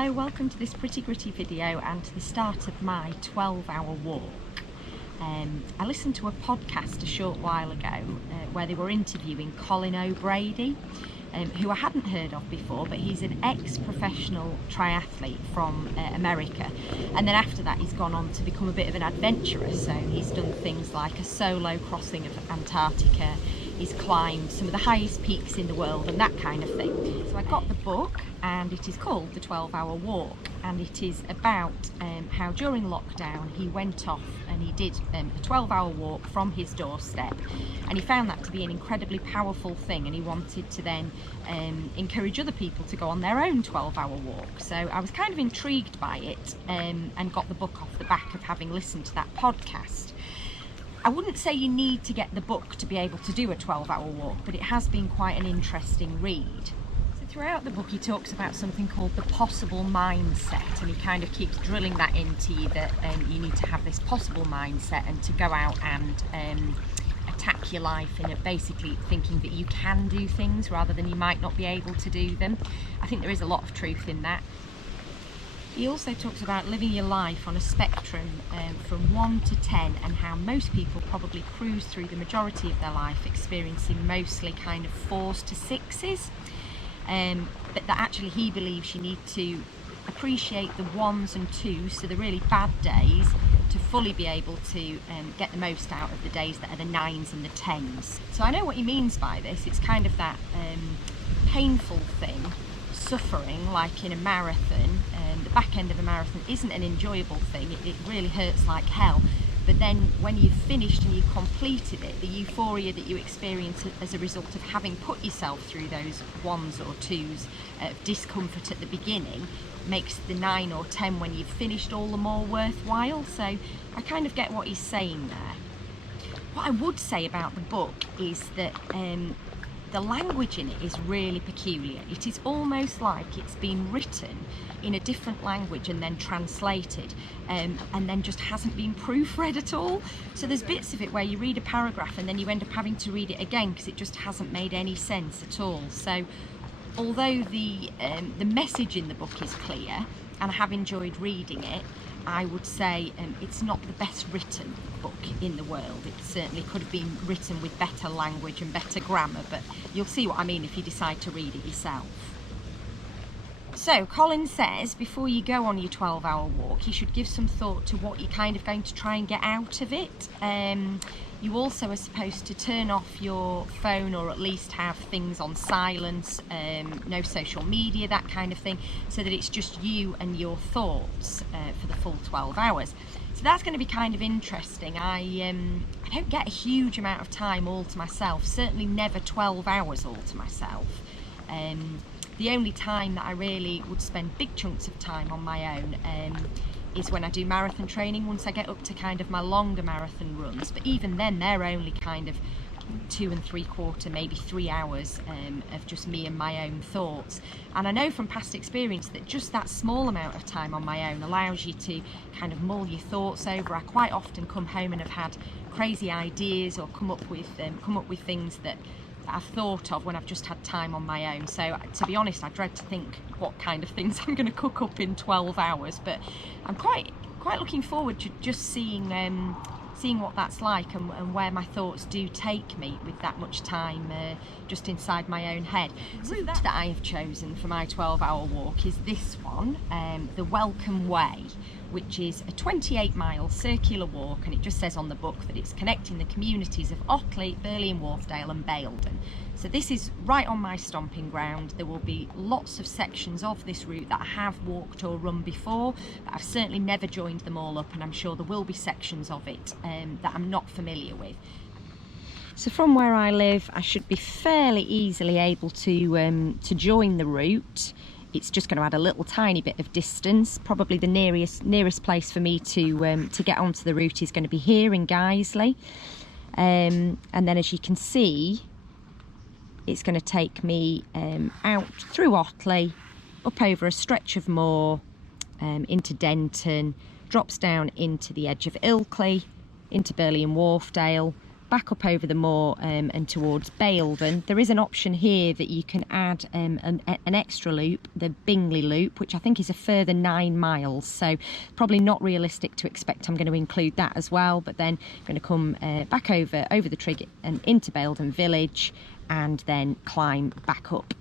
Hello, welcome to this pretty gritty video and to the start of my 12-hour walk. I listened to a podcast a short while ago where they were interviewing Colin O'Brady, who I hadn't heard of before, but he's an ex-professional triathlete from America, and then after that he's gone on to become a bit of an adventurer. So he's done things like a solo crossing of Antarctica, he's climbed some of the highest peaks in the world and that kind of thing. So I got the book, and it is called The 12-Hour Walk, and it is about how during lockdown he went off and he did a 12-hour walk from his doorstep, and he found that to be an incredibly powerful thing, and he wanted to then encourage other people to go on their own 12-hour walk. So I was kind of intrigued by it and got the book off the back of having listened to that podcast. I wouldn't say you need to get the book to be able to do a 12-hour walk, but it has been quite an interesting read. So throughout the book he talks about something called the possible mindset, and he kind of keeps drilling that into you, that you need to have this possible mindset and to go out and attack your life in a basically thinking that you can do things rather than you might not be able to do them. I think there is a lot of truth in that. He also talks about living your life on a spectrum from 1 to 10, and how most people probably cruise through the majority of their life experiencing mostly kind of 4s to 6s, but that actually he believes you need to appreciate the 1s and 2s, so the really bad days, to fully be able to get the most out of the days that are the 9s and the 10s. So I know what he means by this. It's kind of that painful thing, suffering, like in a marathon. The back end of a marathon isn't an enjoyable thing, it really hurts like hell, but then when you've finished and you've completed it, the euphoria that you experience as a result of having put yourself through those 1s or 2s of discomfort at the beginning makes the 9 or 10 when you've finished all the more worthwhile. So I kind of get what he's saying there. What I would say about the book is that the language in it is really peculiar. It is almost like it's been written in a different language and then translated, and then just hasn't been proofread at all. So there's bits of it where you read a paragraph and then you end up having to read it again because it just hasn't made any sense at all. So although the message in the book is clear and I have enjoyed reading it, I would say it's not the best written book in the world. It certainly could have been written with better language and better grammar, but you'll see what I mean if you decide to read it yourself. So Colin says before you go on your 12-hour walk, you should give some thought to what you're kind of going to try and get out of it. You also are supposed to turn off your phone, or at least have things on silence, no social media, that kind of thing, so that it's just you and your thoughts for the full 12 hours. So that's going to be kind of interesting. I don't get a huge amount of time all to myself, certainly never 12 hours all to myself. The only time that I really would spend big chunks of time on my own is when I do marathon training, once I get up to kind of my longer marathon runs, but even then they're only kind of 2 3/4, maybe 3 hours of just me and my own thoughts. And I know from past experience that just that small amount of time on my own allows you to kind of mull your thoughts over. I quite often come home and have had crazy ideas, or come up with things that I've thought of when I've just had time on my own. So to be honest, I dread to think what kind of things I'm going to cook up in 12 hours, but I'm quite looking forward to just seeing what that's like, and where my thoughts do take me with that much time just inside my own head. So the route that I have chosen for my 12-hour walk is this one, the Welcome Way, which is a 28-mile circular walk, and it just says on the book that it's connecting the communities of Otley, Burley and Wharfedale and Baildon. So this is right on my stomping ground. There will be lots of sections of this route that I have walked or run before, but I've certainly never joined them all up, and I'm sure there will be sections of it that I'm not familiar with. So from where I live, I should be fairly easily able to join the route. It's just going to add a little tiny bit of distance. Probably the nearest place for me to get onto the route is going to be here in Guiseley, and then as you can see, it's going to take me out through Otley, up over a stretch of moor, into Denton, drops down into the edge of Ilkley, into Burley and Wharfedale, back up over the moor and towards Baildon. There is an option here that you can add an extra loop, the Bingley loop, which I think is a further 9 miles, so probably not realistic to expect I'm going to include that as well, but then I'm going to come back over the Trigg and into Baildon village and then climb back up.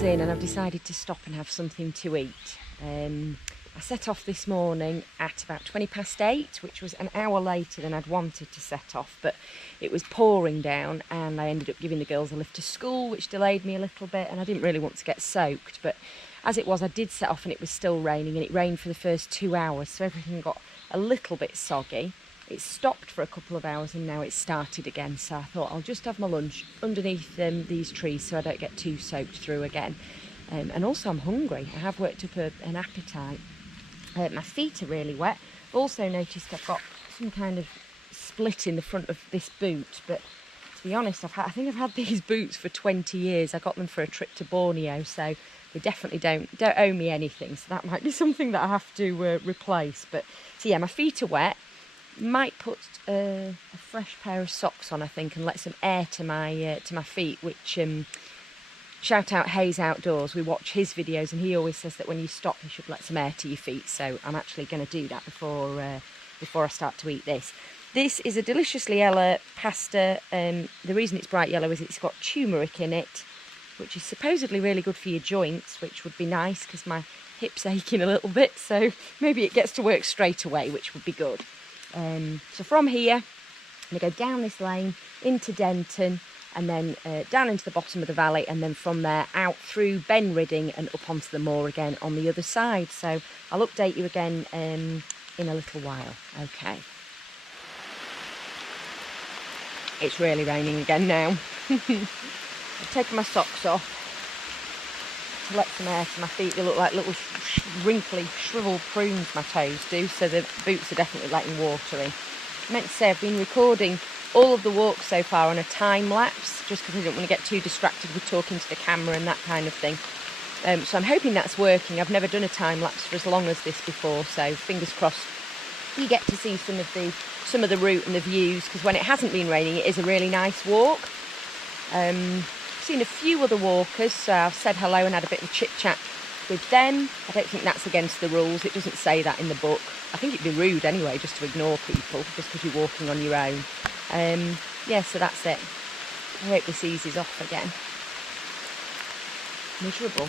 In and I've decided to stop and have something to eat. I set off this morning at about 8:20, which was an hour later than I'd wanted to set off, but it was pouring down and I ended up giving the girls a lift to school, which delayed me a little bit, and I didn't really want to get soaked, but as it was, I did set off and it was still raining, and it rained for the first 2 hours, so everything got a little bit soggy. It stopped for a couple of hours and now it's started again, so I thought I'll just have my lunch underneath these trees so I don't get too soaked through again. And also I'm hungry. I have worked up an appetite. My feet are really wet. I've also noticed I've got some kind of split in the front of this boot, but to be honest, I think I've had these boots for 20 years. I got them for a trip to Borneo, so they definitely don't owe me anything, so that might be something that I have to replace. But so yeah, my feet are wet. Might put a fresh pair of socks on, I think, and let some air to my feet, which shout out Hayes Outdoors. We watch his videos and he always says that when you stop you should let some air to your feet, so I'm actually going to do that before I start to eat this. This is a deliciously yellow pasta. The reason it's bright yellow is it's got turmeric in it, which is supposedly really good for your joints, which would be nice because my hip's aching a little bit, so maybe it gets to work straight away, which would be good. So from here, I'm going to go down this lane into Denton and then down into the bottom of the valley, and then from there out through Ben Ridding and up onto the moor again on the other side. So I'll update you again in a little while. Okay. It's really raining again now. I've taken my socks off to let some air to my feet. They look like little wrinkly, shriveled prunes, my toes do, so the boots are definitely letting water in. I meant to say I've been recording all of the walks so far on a time lapse, just because I didn't want to get too distracted with talking to the camera and that kind of thing. So I'm hoping that's working. I've never done a time lapse for as long as this before, so fingers crossed you get to see some of the route and the views, because when it hasn't been raining it is a really nice walk. Seen a few other walkers, so I've said hello and had a bit of a chit chat with them. I don't think that's against the rules, it doesn't say that in the book. I think it'd be rude anyway just to ignore people just because you're walking on your own. Yeah, so that's it. I hope this eases off again. Miserable.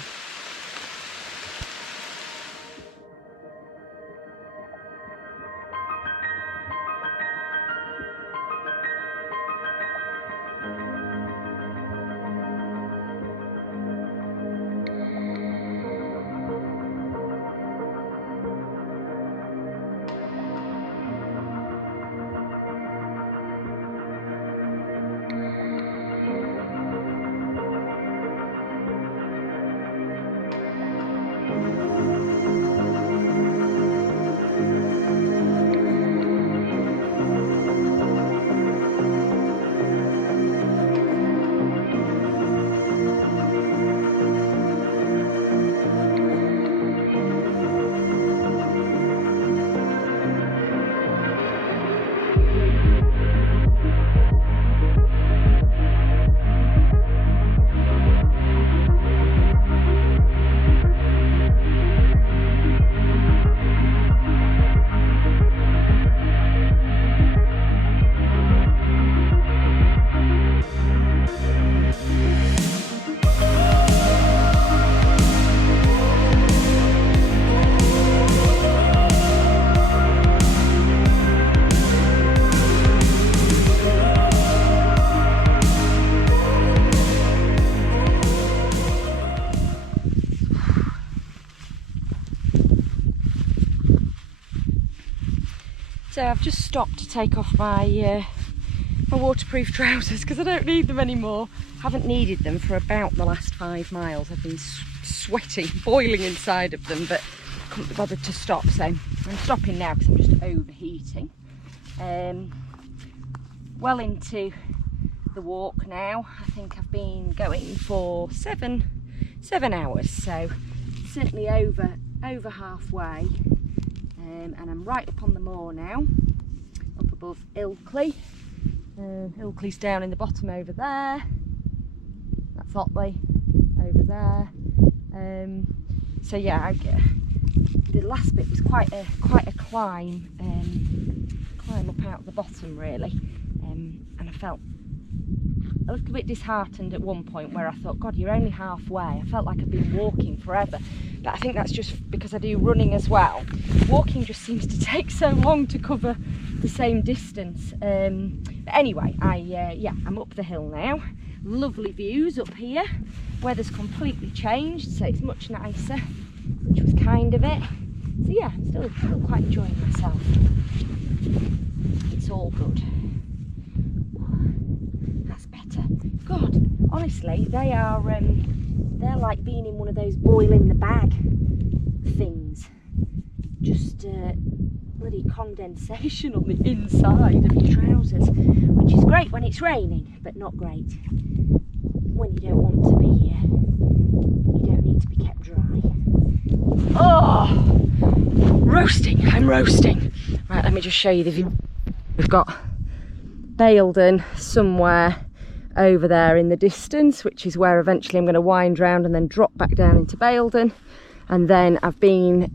So I've just stopped to take off my waterproof trousers because I don't need them anymore. Haven't needed them for about the last 5 miles. I've been sweating, boiling inside of them, but couldn't be bothered to stop. So I'm stopping now because I'm just overheating. Well into the walk now. I think I've been going for seven hours, so certainly over halfway. And I'm right up on the moor now, up above Ilkley. Ilkley's down in the bottom over there. That's Otley over there. So yeah, the last bit was quite a climb up out of the bottom really, and I felt a little bit disheartened at one point where I thought, God, you're only halfway. I felt like I've been walking forever, but I think that's just because I do running as well. Walking just seems to take so long to cover the same distance. But anyway, I'm up the hill now. Lovely views up here. Weather's completely changed, so it's much nicer, which was kind of it. So yeah, I'm still quite enjoying myself. It's all good. That's better. God, honestly, they're like being in one of those boil in the bag things. Just bloody condensation on the inside of your trousers, which is great when it's raining, but not great when you don't want to be. You don't need to be kept dry. Oh, roasting! I'm roasting. Right, let me just show you the view. We've got Baildon somewhere over there in the distance, which is where eventually I'm going to wind round and then drop back down into Baildon. And then I've been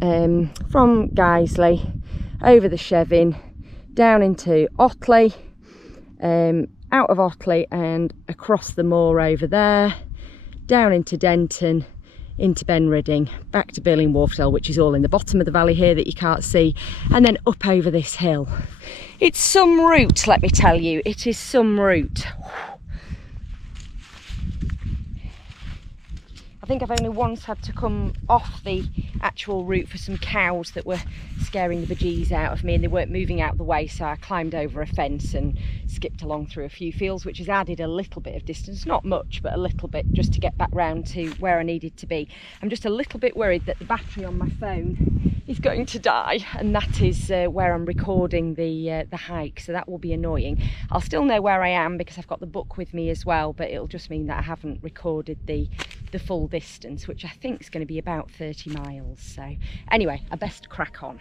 from Guiseley over the Chevin down into Otley, out of Otley and across the moor over there, down into Denton, into Benridding, back to Burley and Wharfedale, which is all in the bottom of the valley here that you can't see, and then up over this hill. It's some route, let me tell you. It is some route. I think I've only once had to come off the actual route for some cows that were scaring the bejeez out of me and they weren't moving out the way, so I climbed over a fence and skipped along through a few fields, which has added a little bit of distance, not much but a little bit, just to get back round to where I needed to be. I'm just a little bit worried that the battery on my phone is going to die, and that is where I'm recording the hike, so that will be annoying. I'll still know where I am because I've got the book with me as well, but it'll just mean that I haven't recorded the full distance, which I think is going to be about 30 miles. So anyway, I best crack on.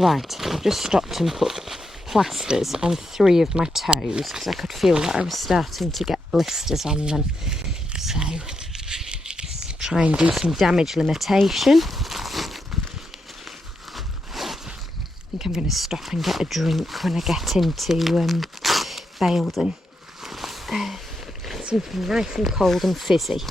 Right, I've just stopped and put plasters on 3 of my toes because I could feel that I was starting to get blisters on them. So let's try and do some damage limitation. I think I'm going to stop and get a drink when I get into Baildon. Something nice and cold and fizzy.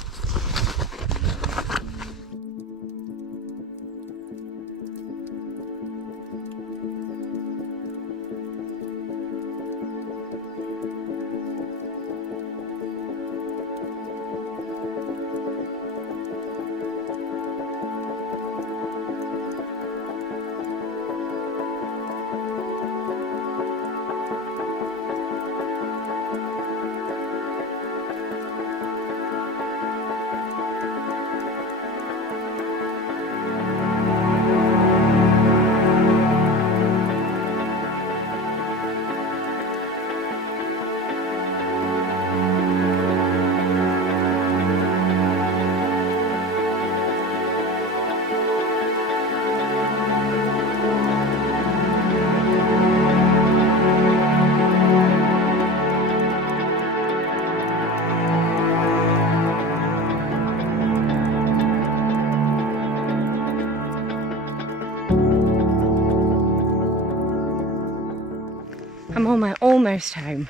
I'm almost home.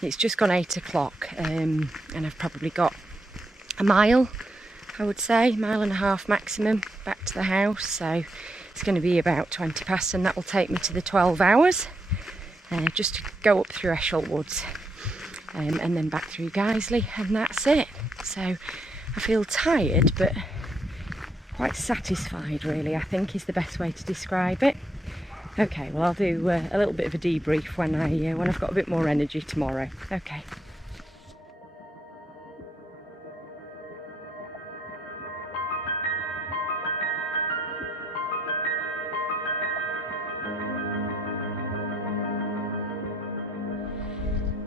It's just gone 8 o'clock and I've probably got a mile, I would say, 1.5 miles maximum back to the house. So it's going to be about 20 past and that will take me to the 12 hours just to go up through Eschol Woods and then back through Guiseley, and that's it. So I feel tired, but quite satisfied, really, I think is the best way to describe it. Okay, well, I'll do a little bit of a debrief when I've got a bit more energy tomorrow. Okay.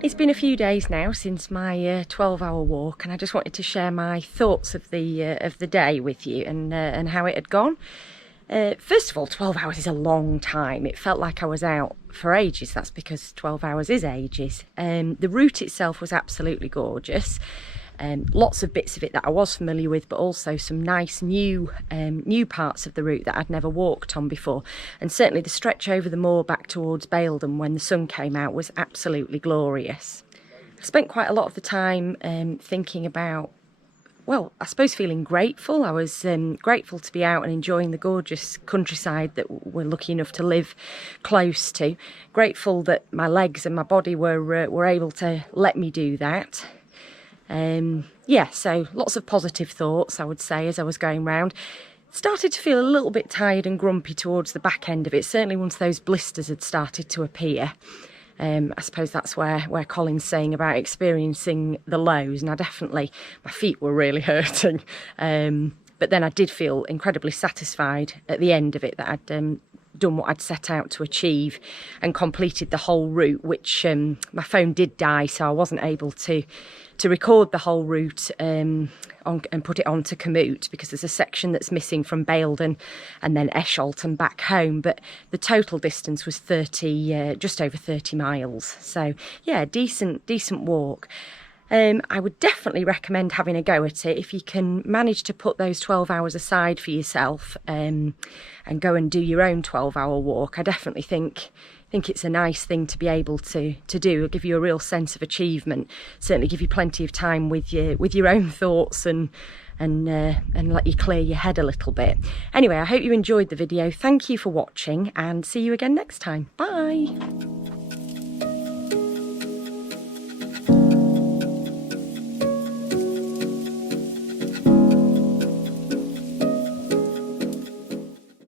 It's been a few days now since my 12-hour walk, and I just wanted to share my thoughts of the day with you and how it had gone. First of all, 12 hours is a long time. It felt like I was out for ages. That's because 12 hours is ages. The route itself was absolutely gorgeous. Lots of bits of it that I was familiar with, but also some nice new parts of the route that I'd never walked on before. And certainly the stretch over the moor back towards Baildon when the sun came out was absolutely glorious. I spent quite a lot of the time thinking about, well, I suppose feeling grateful. I was grateful to be out and enjoying the gorgeous countryside that we're lucky enough to live close to. Grateful that my legs and my body were able to let me do that. So lots of positive thoughts, I would say, as I was going round. Started to feel a little bit tired and grumpy towards the back end of it, certainly once those blisters had started to appear. I suppose that's where Colin's saying about experiencing the lows, and my feet were really hurting. But then I did feel incredibly satisfied at the end of it that I'd done what I'd set out to achieve and completed the whole route, which my phone did die, so I wasn't able to record the whole route and put it on to commute, because there's a section that's missing from Baildon and then Esholt and back home, but the total distance was just over 30 miles. So yeah, decent walk. I would definitely recommend having a go at it if you can manage to put those 12 hours aside for yourself and go and do your own 12-hour walk. I definitely think it's a nice thing to be able to do. It'll give you a real sense of achievement. Certainly give you plenty of time with your own thoughts and let you clear your head a little bit. Anyway, I hope you enjoyed the video. Thank you for watching, and see you again next time. Bye.